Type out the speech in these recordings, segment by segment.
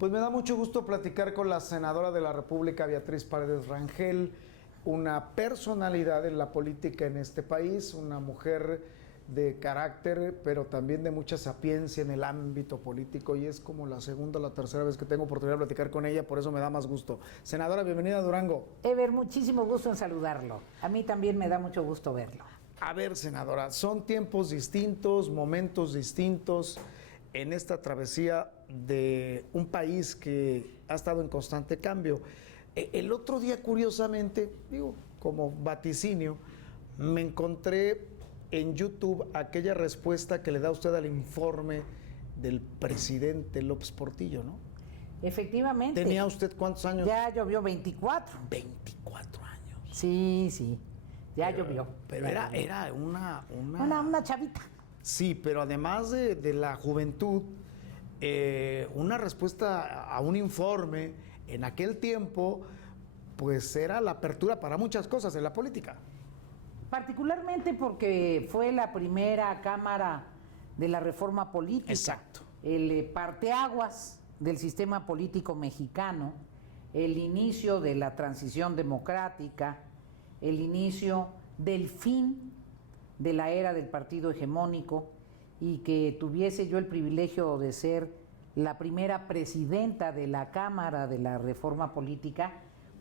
Pues me da mucho gusto platicar con la senadora de la República, Beatriz Paredes Rangel, una personalidad en la política en este país, una mujer de carácter, pero también de mucha sapiencia en el ámbito político, y es como la segunda o la tercera vez que tengo oportunidad de platicar con ella, por eso me da más gusto. Senadora, bienvenida a Durango. Ever, muchísimo gusto en saludarlo. A mí también me da mucho gusto verlo. A ver, senadora, son tiempos distintos, momentos distintos en esta travesía de un país que ha estado en constante cambio. El otro día, curiosamente, digo, como vaticinio, me encontré en YouTube aquella respuesta que le da usted al informe del presidente López Portillo, ¿no? Efectivamente. ¿Tenía usted cuántos años? Ya llovió 24. 24 años. Sí, ya llovió. Pero ya era una chavita. Sí, pero además de la juventud, una respuesta a un informe en aquel tiempo, pues era la apertura para muchas cosas en la política. Particularmente porque fue la primera Cámara de la Reforma Política. Exacto. El parteaguas del sistema político mexicano, el inicio de la transición democrática, el inicio del fin de la era del partido hegemónico, y que tuviese yo el privilegio de ser la primera presidenta de la Cámara de la Reforma Política,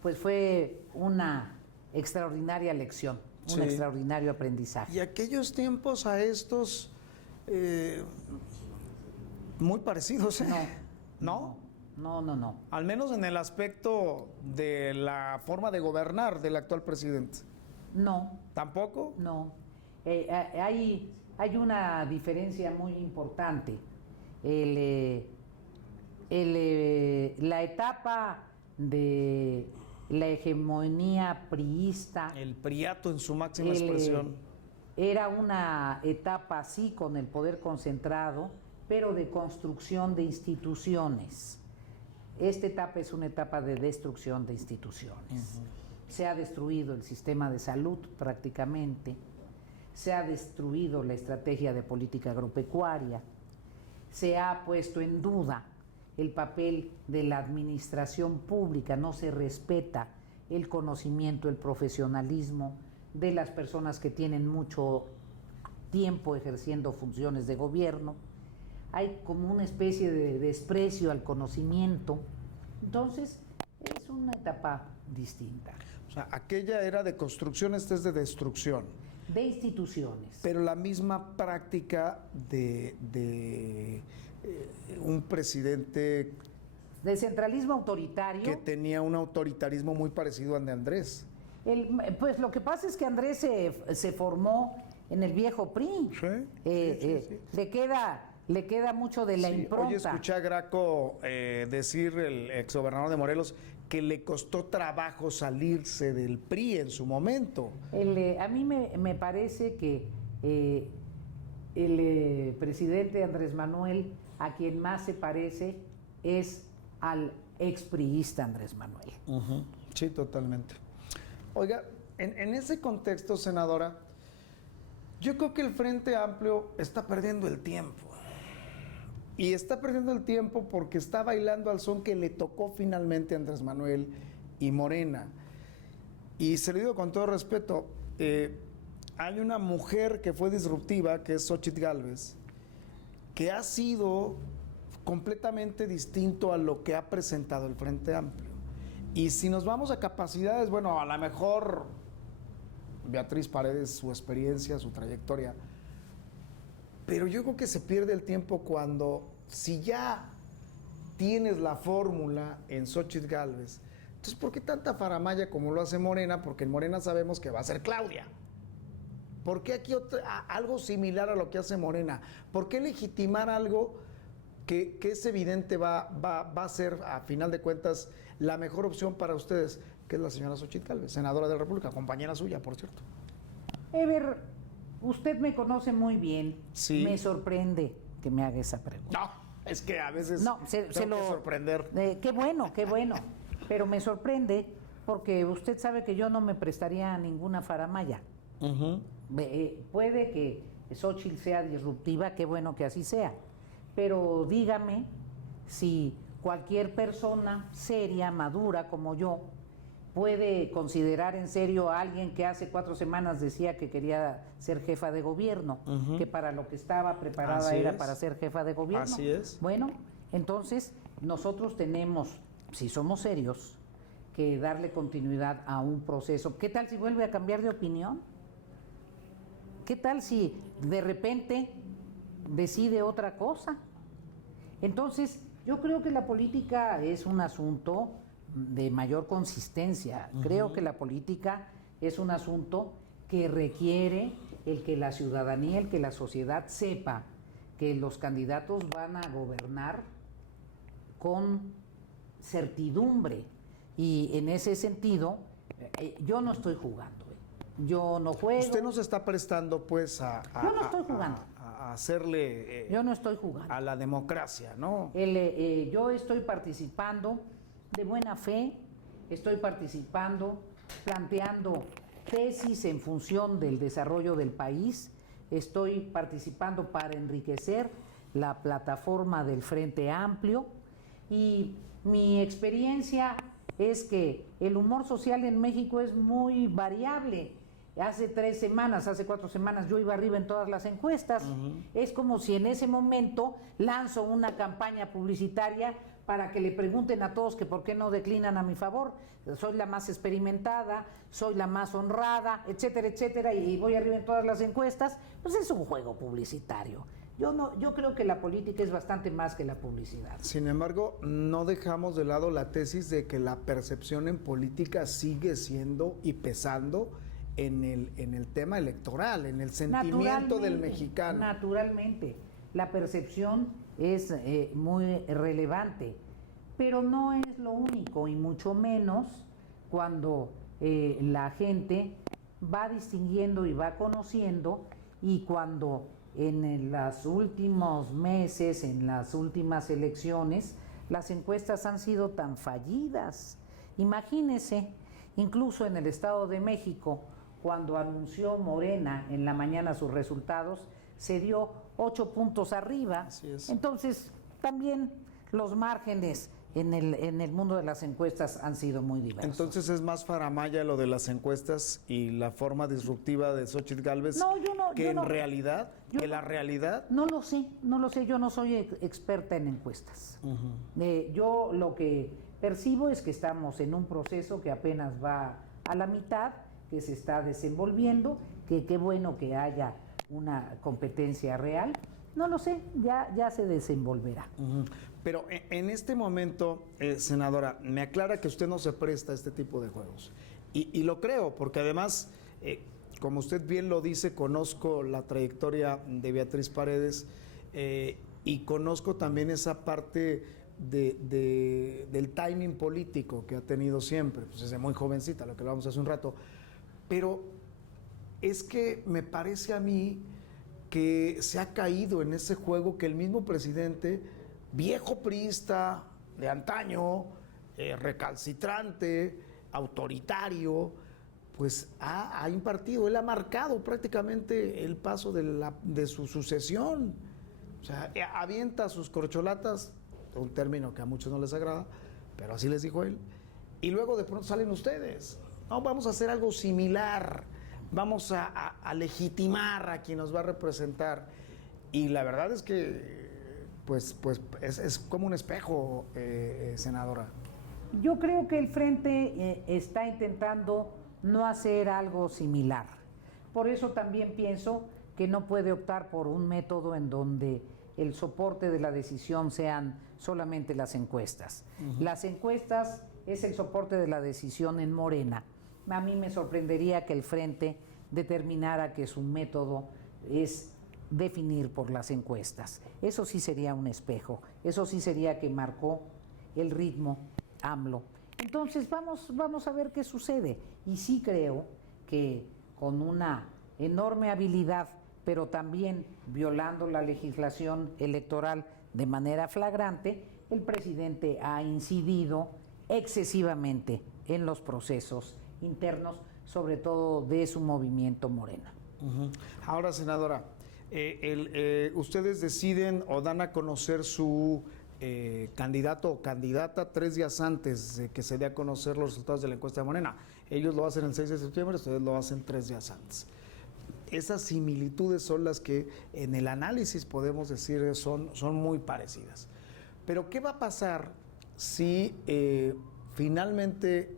pues fue una extraordinaria lección, un extraordinario aprendizaje. Y aquellos tiempos a estos muy parecidos, ¿eh? ¿No? No. Al menos en el aspecto de la forma de gobernar del actual presidente. No. ¿Tampoco? No. Hay una diferencia muy importante. La etapa de la hegemonía priista, el priato en su máxima expresión, era una etapa así, con el poder concentrado, pero de construcción de instituciones. Esta etapa es una etapa de destrucción de instituciones. Se ha destruido el sistema de salud prácticamente, se ha destruido la estrategia de política agropecuaria, se ha puesto en duda el papel de la administración pública, no se respeta el conocimiento, el profesionalismo de las personas que tienen mucho tiempo ejerciendo funciones de gobierno. Hay como una especie de desprecio al conocimiento. Entonces, es una etapa distinta. O sea, aquella era de construcción, esta es de destrucción. De instituciones. Pero la misma práctica de un presidente... De centralismo autoritario. Que tenía un autoritarismo muy parecido al de Andrés. Pues lo que pasa es que Andrés se formó en el viejo PRI. Sí. Le queda mucho de la impronta. Hoy escuché a Graco decir, el exgobernador de Morelos, que le costó trabajo salirse del PRI en su momento. A mí me parece que el presidente Andrés Manuel, a quien más se parece, es al expriista Andrés Manuel. Sí, totalmente. Oiga, en ese contexto, senadora, yo creo que el Frente Amplio está perdiendo el tiempo. Y está perdiendo el tiempo porque está bailando al son que le tocó finalmente a Andrés Manuel y Morena. Y se lo digo con todo respeto, hay una mujer que fue disruptiva, que es Xóchitl Gálvez, que ha sido completamente distinto a lo que ha presentado el Frente Amplio. Y si nos vamos a capacidades, bueno, a lo mejor Beatriz Paredes, su experiencia, su trayectoria, pero yo creo que se pierde el tiempo cuando, si ya tienes la fórmula en Xóchitl Gálvez, entonces ¿por qué tanta faramalla como lo hace Morena? Porque en Morena sabemos que va a ser Claudia. ¿Por qué aquí algo similar a lo que hace Morena? ¿Por qué legitimar algo que es evidente va a ser, a final de cuentas, la mejor opción para ustedes, que es la señora Xóchitl Gálvez, senadora de la República, compañera suya, por cierto? Ever, usted me conoce muy bien. Sí. Me sorprende que me haga esa pregunta. No, es que a veces se tengo que sorprender. Qué bueno. Pero me sorprende porque usted sabe que yo no me prestaría a ninguna faramalla. Puede que Xóchitl sea disruptiva, qué bueno que así sea. Pero dígame si cualquier persona seria, madura como yo, puede considerar en serio a alguien que hace 4 semanas decía que quería ser jefa de gobierno, que para lo que estaba preparada era para ser jefa de gobierno. Así es. Bueno, entonces nosotros tenemos, si somos serios, que darle continuidad a un proceso. ¿Qué tal si vuelve a cambiar de opinión? ¿Qué tal si de repente decide otra cosa? Entonces, yo creo que la política es un asunto de mayor consistencia. Creo que la política es un asunto que requiere el que la ciudadanía, el que la sociedad sepa que los candidatos van a gobernar con certidumbre. Y en ese sentido, yo no estoy jugando. Yo no juego. Usted no se está prestando, pues, yo no estoy jugando. A hacerle yo no estoy jugando a la democracia, ¿no? Yo estoy participando de buena fe, estoy participando, planteando tesis en función del desarrollo del país, estoy participando para enriquecer la plataforma del Frente Amplio, y mi experiencia es que el humor social en México es muy variable. Hace 4 semanas yo iba arriba en todas las encuestas. Es como si en ese momento lanzo una campaña publicitaria para que le pregunten a todos que por qué no declinan a mi favor. Soy la más experimentada, soy la más honrada, etcétera, etcétera, y voy arriba en todas las encuestas. Pues es un juego publicitario. Yo creo que la política es bastante más que la publicidad. Sin embargo, no dejamos de lado la tesis de que la percepción en política sigue siendo y pesando en el tema electoral, en el sentimiento del mexicano. Naturalmente, la percepción es muy relevante, pero no es lo único, y mucho menos cuando la gente va distinguiendo y va conociendo, y cuando en los últimos meses, en las últimas elecciones, las encuestas han sido tan fallidas. Imagínese, incluso en el Estado de México, cuando anunció Morena en la mañana sus resultados, se dio 8 puntos arriba. Así es. Entonces, también los márgenes en el mundo de las encuestas han sido muy diversos. Entonces es más faramaya lo de las encuestas y la forma disruptiva de Xóchitl Gálvez la realidad. No lo sé, yo no soy experta en encuestas. Yo lo que percibo es que estamos en un proceso que apenas va a la mitad, que se está desenvolviendo, que qué bueno que haya una competencia real. No lo sé, ya se desenvolverá. Pero en este momento, senadora, me aclara que usted no se presta a este tipo de juegos. Y lo creo, porque además, como usted bien lo dice, conozco la trayectoria de Beatriz Paredes y conozco también esa parte del timing político que ha tenido siempre, pues desde muy jovencita, lo que hablábamos hace un rato. Pero es que me parece a mí que se ha caído en ese juego que el mismo presidente, viejo priista de antaño, recalcitrante, autoritario, pues ha impartido, él ha marcado prácticamente el paso de su sucesión. O sea, avienta sus corcholatas, un término que a muchos no les agrada, pero así les dijo él, y luego de pronto salen ustedes. No, vamos a hacer algo similar, vamos a legitimar a quien nos va a representar. Y la verdad es que pues es como un espejo, senadora. Yo creo que el Frente está intentando no hacer algo similar. Por eso también pienso que no puede optar por un método en donde el soporte de la decisión sean solamente las encuestas. Las encuestas es el soporte de la decisión en Morena. A mí me sorprendería que el Frente determinara que su método es definir por las encuestas. Eso sí sería un espejo, eso sí sería que marcó el ritmo AMLO. Entonces vamos a ver qué sucede. Y sí creo que con una enorme habilidad, pero también violando la legislación electoral de manera flagrante, el presidente ha incidido excesivamente en los procesos internos, sobre todo de su movimiento Morena. Ahora, senadora, ustedes deciden o dan a conocer su candidato o candidata 3 días antes de que se dé a conocer los resultados de la encuesta de Morena. Ellos lo hacen el 6 de septiembre, ustedes lo hacen 3 días antes. Esas similitudes son las que en el análisis podemos decir son muy parecidas. Pero ¿qué va a pasar si finalmente,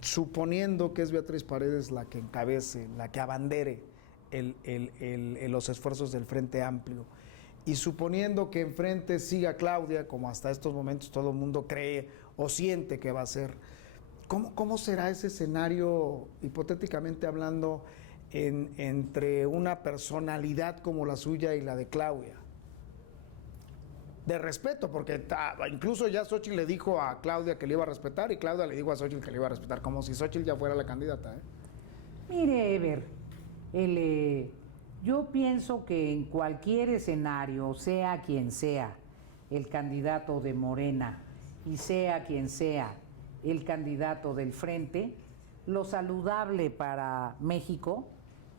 suponiendo que es Beatriz Paredes la que encabece, la que abandere los esfuerzos del Frente Amplio, y suponiendo que enfrente siga Claudia, como hasta estos momentos todo el mundo cree o siente que va a ser, ¿cómo será ese escenario, hipotéticamente hablando, entre una personalidad como la suya y la de Claudia? De respeto, porque incluso ya Xóchitl le dijo a Claudia que le iba a respetar y Claudia le dijo a Xóchitl que le iba a respetar, como si Xóchitl ya fuera la candidata, ¿eh? Mire, Ever, yo pienso que en cualquier escenario, sea quien sea el candidato de Morena y sea quien sea el candidato del Frente, lo saludable para México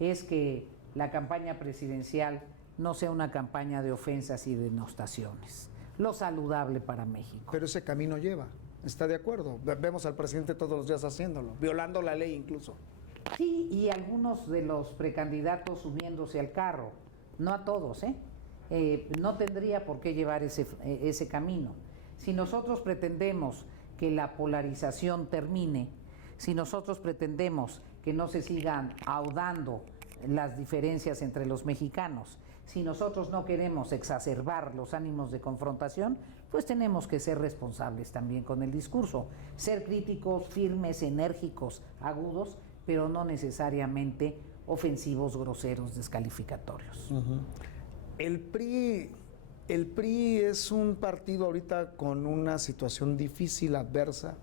es que la campaña presidencial no sea una campaña de ofensas y denostaciones. Lo saludable para México. Pero ese camino lleva, ¿está de acuerdo? Vemos al presidente todos los días haciéndolo, violando la ley incluso. Sí, y algunos de los precandidatos subiéndose al carro, no a todos, no tendría por qué llevar ese camino. Si nosotros pretendemos que la polarización termine, si nosotros pretendemos que no se sigan ahondando las diferencias entre los mexicanos, si nosotros no queremos exacerbar los ánimos de confrontación, pues tenemos que ser responsables también con el discurso, ser críticos, firmes, enérgicos, agudos, pero no necesariamente ofensivos, groseros, descalificatorios. Uh-huh. El PRI es un partido ahorita con una situación difícil, adversa,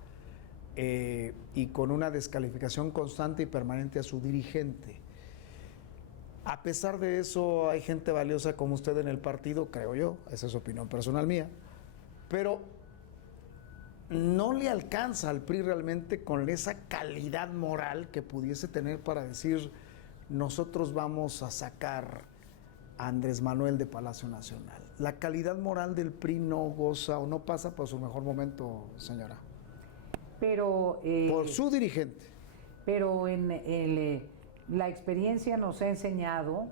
y con una descalificación constante y permanente a su dirigente. A pesar de eso, hay gente valiosa como usted en el partido, creo yo, esa es opinión personal mía, pero no le alcanza al PRI realmente con esa calidad moral que pudiese tener para decir, nosotros vamos a sacar a Andrés Manuel de Palacio Nacional. La calidad moral del PRI no goza o no pasa por su mejor momento, señora. Pero por su dirigente. Pero la experiencia nos ha enseñado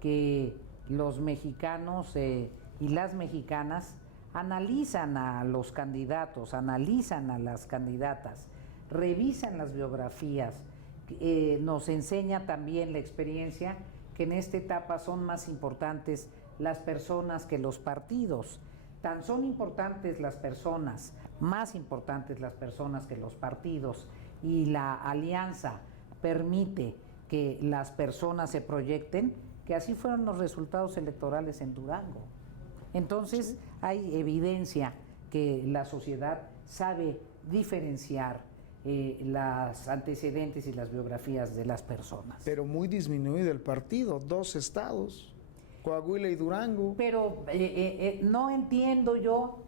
que los mexicanos y las mexicanas analizan a los candidatos, analizan a las candidatas, revisan las biografías. Nos enseña también la experiencia que en esta etapa son más importantes las personas que los partidos. Tan son importantes las personas, más importantes las personas que los partidos, y la alianza permite que las personas se proyecten, que así fueron los resultados electorales en Durango. Entonces hay evidencia que la sociedad sabe diferenciar los antecedentes y las biografías de las personas. Pero muy disminuido el partido, 2 estados, Coahuila y Durango. Pero no entiendo yo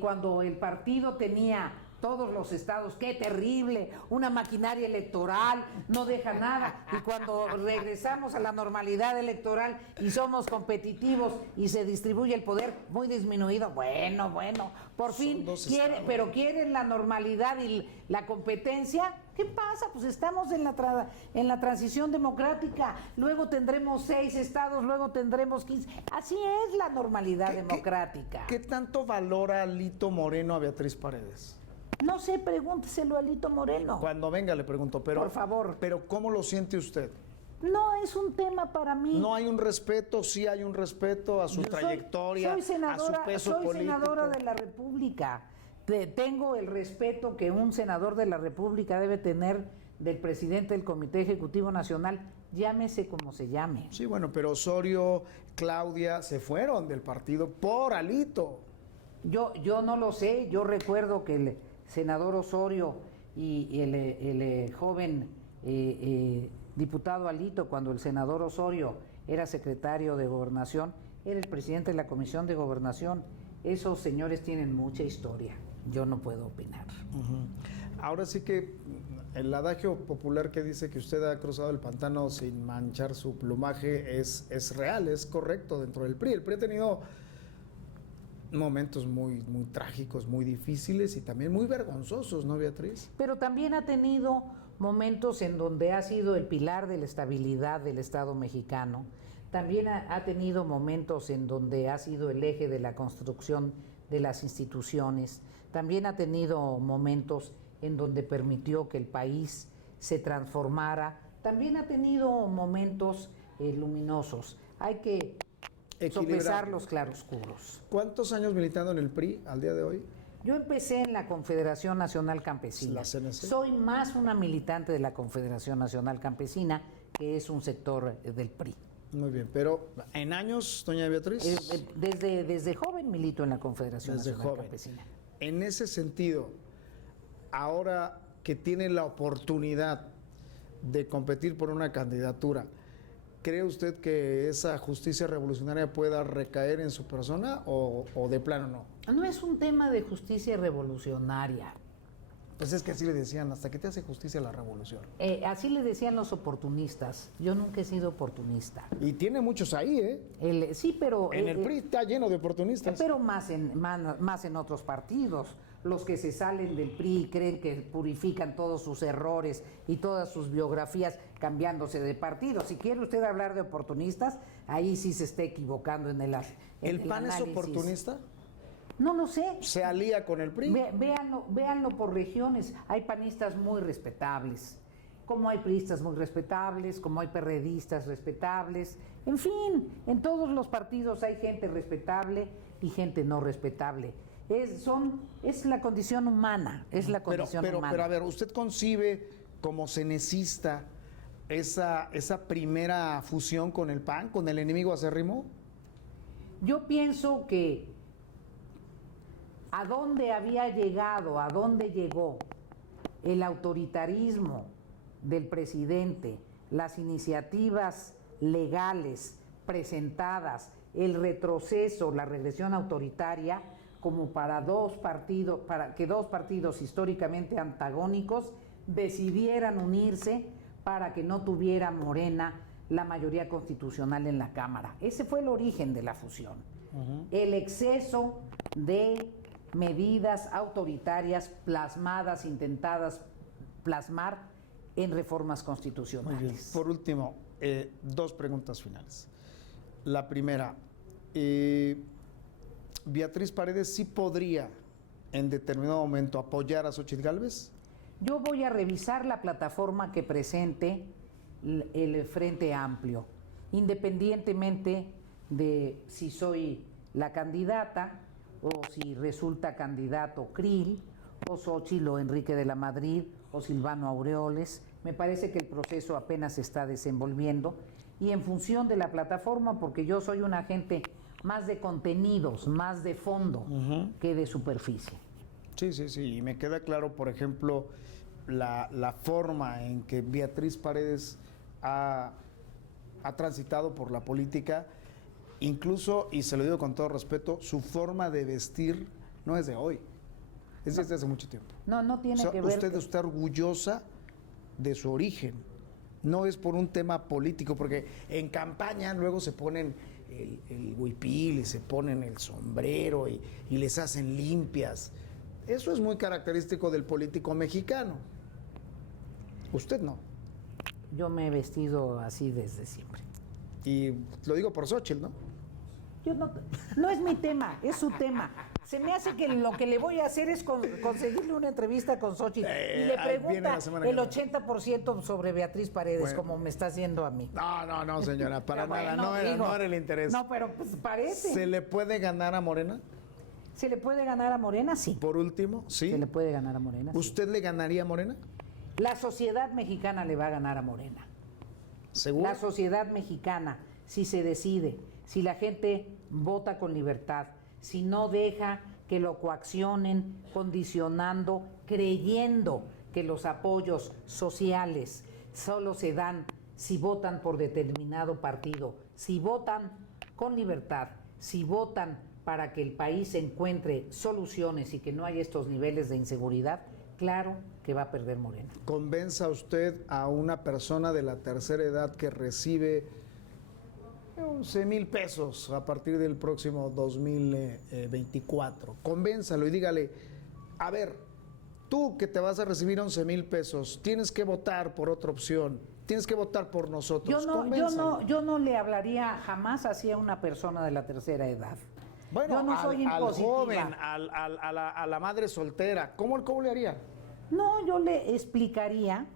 cuando el partido tenía todos los estados, qué terrible, una maquinaria electoral, no deja nada, y cuando regresamos a la normalidad electoral y somos competitivos y se distribuye el poder muy disminuido, bueno, por fin quieren la normalidad y la competencia. ¿Qué pasa? Pues estamos en la transición democrática, luego tendremos 6 estados, luego tendremos 15, así es la normalidad democrática. ¿Qué tanto valora Alito Moreno a Beatriz Paredes? No sé, pregúnteselo a Alito Moreno. Cuando venga le pregunto, pero por favor. Pero ¿cómo lo siente usted? No es un tema para mí. No hay un respeto, sí hay un respeto a su trayectoria, a su peso político. Soy senadora de la República. Tengo el respeto que un senador de la República debe tener del presidente del Comité Ejecutivo Nacional, llámese como se llame. Sí, bueno, pero Osorio, Claudia se fueron del partido por Alito. Yo no lo sé, yo recuerdo que el senador Osorio y el joven diputado Alito, cuando el senador Osorio era secretario de Gobernación, era el presidente de la Comisión de Gobernación. Esos señores tienen mucha historia, yo no puedo opinar. Uh-huh. Ahora sí que el adagio popular que dice que usted ha cruzado el pantano sin manchar su plumaje es real, es correcto dentro del PRI. El PRI ha tenido momentos muy, muy trágicos, muy difíciles y también muy vergonzosos, ¿no, Beatriz? Pero también ha tenido momentos en donde ha sido el pilar de la estabilidad del Estado mexicano. También ha tenido momentos en donde ha sido el eje de la construcción de las instituciones. También ha tenido momentos en donde permitió que el país se transformara. También ha tenido momentos luminosos. Hay que sopesar los claroscuros. ¿Cuántos años militando en el PRI al día de hoy? Yo empecé en la Confederación Nacional Campesina. La CNC. Soy más una militante de la Confederación Nacional Campesina, que es un sector del PRI. Muy bien, pero ¿en años, doña Beatriz? Desde joven milito en la Confederación Desde Nacional joven. Campesina. En ese sentido, ahora que tiene la oportunidad de competir por una candidatura, ¿cree usted que esa justicia revolucionaria pueda recaer en su persona o de plano no? No es un tema de justicia revolucionaria. Pues es que así le decían, hasta que te hace justicia la revolución. Así le decían los oportunistas. Yo nunca he sido oportunista. Y tiene muchos ahí, ¿eh? Sí, pero... En el PRI está lleno de oportunistas. Pero más en otros partidos. Los que se salen del PRI y creen que purifican todos sus errores y todas sus biografías cambiándose de partido. Si quiere usted hablar de oportunistas, ahí sí se está equivocando en ¿El PAN es análisis. oportunista? No lo sé. ¿Se alía con el PRI? Véanlo por regiones. Hay panistas muy respetables, como hay priistas muy respetables, como hay perredistas respetables. En fin, en todos los partidos hay gente respetable y gente no respetable. Es la condición humana, es la condición humana. Pero a ver, ¿usted concibe como cenecista esa primera fusión con el PAN, con el enemigo acérrimo? Yo pienso que a dónde había llegado, a dónde llegó el autoritarismo del presidente, las iniciativas legales presentadas, el retroceso, la regresión autoritaria, como para que dos partidos históricamente antagónicos decidieran unirse para que no tuviera Morena la mayoría constitucional en la Cámara. Ese fue el origen de la fusión. El exceso de medidas autoritarias plasmadas, intentadas plasmar en reformas constitucionales. Muy bien. Por último, dos preguntas finales. La primera, ¿Beatriz Paredes sí podría en determinado momento apoyar a Xóchitl Gálvez? Yo voy a revisar la plataforma que presente el Frente Amplio, independientemente de si soy la candidata o si resulta candidato Krill o Xóchitl o Enrique de la Madrid o Silvano Aureoles. Me parece que el proceso apenas se está desenvolviendo y en función de la plataforma, porque yo soy un agente más de contenidos, más de fondo que de superficie. Sí, y me queda claro, por ejemplo, la forma en que Beatriz Paredes ha transitado por la política, incluso, y se lo digo con todo respeto, su forma de vestir no es de hoy, es desde hace mucho tiempo. No tiene que ver. Usted está orgullosa de su origen, no es por un tema político, porque en campaña luego se ponen el huipil y se ponen el sombrero y les hacen limpias. Eso es muy característico del político mexicano. Usted no. Yo me he vestido así desde siempre. Y lo digo por Xóchitl, ¿no? Yo no es mi tema, es su tema. Se me hace que lo que le voy a hacer es conseguirle una entrevista con Xóchitl y le pregunta el 80% sobre Beatriz Paredes, bueno, como me está haciendo a mí. No, señora, para nada, no era el interés. No, pero pues parece. ¿Se le puede ganar a Morena? ¿Se le puede ganar a Morena? Sí. Por último, sí. Se le puede ganar a Morena. ¿Usted sí. le ganaría a Morena? La sociedad mexicana le va a ganar a Morena. ¿Seguro? La sociedad mexicana, si se decide, si la gente vota con libertad, si no deja que lo coaccionen, condicionando, creyendo que los apoyos sociales solo se dan si votan por determinado partido, si votan con libertad, si votan para que el país encuentre soluciones y que no haya estos niveles de inseguridad, claro que va a perder Morena. Convenza usted a una persona de la tercera edad que recibe 11,000 pesos a partir del próximo 2024. Convénzalo y dígale, a ver, tú que te vas a recibir 11,000 pesos, tienes que votar por otra opción, tienes que votar por nosotros. Yo no le hablaría jamás así a una persona de la tercera edad. Bueno, yo no soy al impositiva. joven, a la madre soltera, ¿cómo le haría? No, yo le explicaría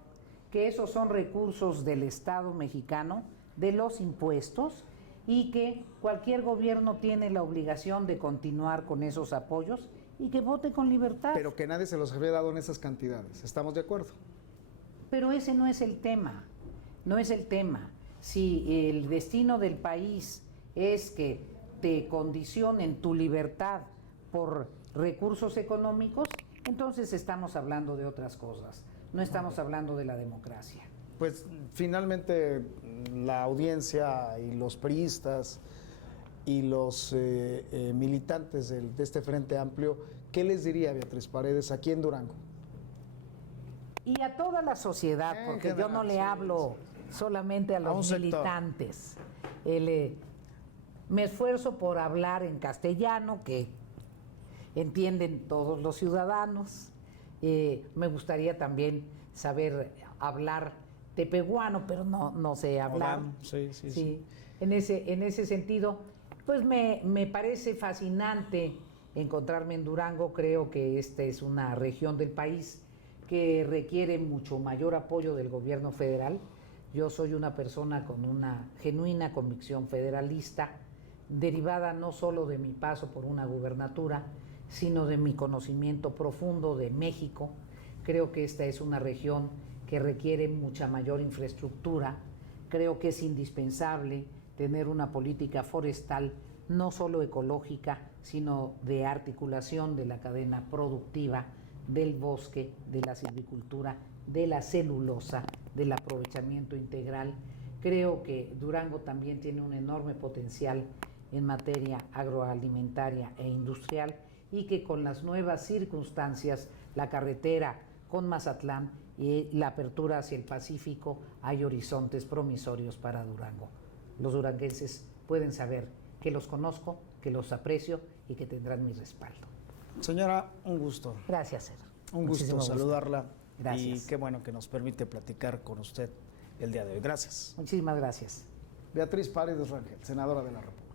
que esos son recursos del Estado mexicano, de los impuestos, y que cualquier gobierno tiene la obligación de continuar con esos apoyos y que vote con libertad. Pero que nadie se los había dado en esas cantidades, ¿estamos de acuerdo? Pero ese no es el tema, no es el tema. Si el destino del país es que te condicionen tu libertad por recursos económicos, entonces estamos hablando de otras cosas, no estamos hablando de la democracia. Pues finalmente la audiencia y los priistas y los militantes de este Frente Amplio, ¿qué les diría Beatriz Paredes aquí en Durango? Y a toda la sociedad, porque yo no le hablo solamente a los militantes. Me esfuerzo por hablar en castellano, que entienden todos los ciudadanos. Me gustaría también saber hablar tepehuano, pero no sé hablar. Sí. En ese sentido, pues me parece fascinante encontrarme en Durango. Creo que esta es una región del país que requiere mucho mayor apoyo del gobierno federal. Yo soy una persona con una genuina convicción federalista, derivada no solo de mi paso por una gubernatura, sino de mi conocimiento profundo de México. Creo que esta es una región que requiere mucha mayor infraestructura. Creo que es indispensable tener una política forestal no solo ecológica, sino de articulación de la cadena productiva, del bosque, de la silvicultura, de la celulosa, del aprovechamiento integral. Creo que Durango también tiene un enorme potencial en materia agroalimentaria e industrial, y que con las nuevas circunstancias, la carretera con Mazatlán y la apertura hacia el Pacífico, hay horizontes promisorios para Durango. Los duranguenses pueden saber que los conozco, que los aprecio y que tendrán mi respaldo. Señora, un gusto. Gracias, Ser. Un gusto saludarla. Gracias. Y qué bueno que nos permite platicar con usted el día de hoy. Gracias. Muchísimas gracias. Beatriz Paredes Rangel, senadora de la República.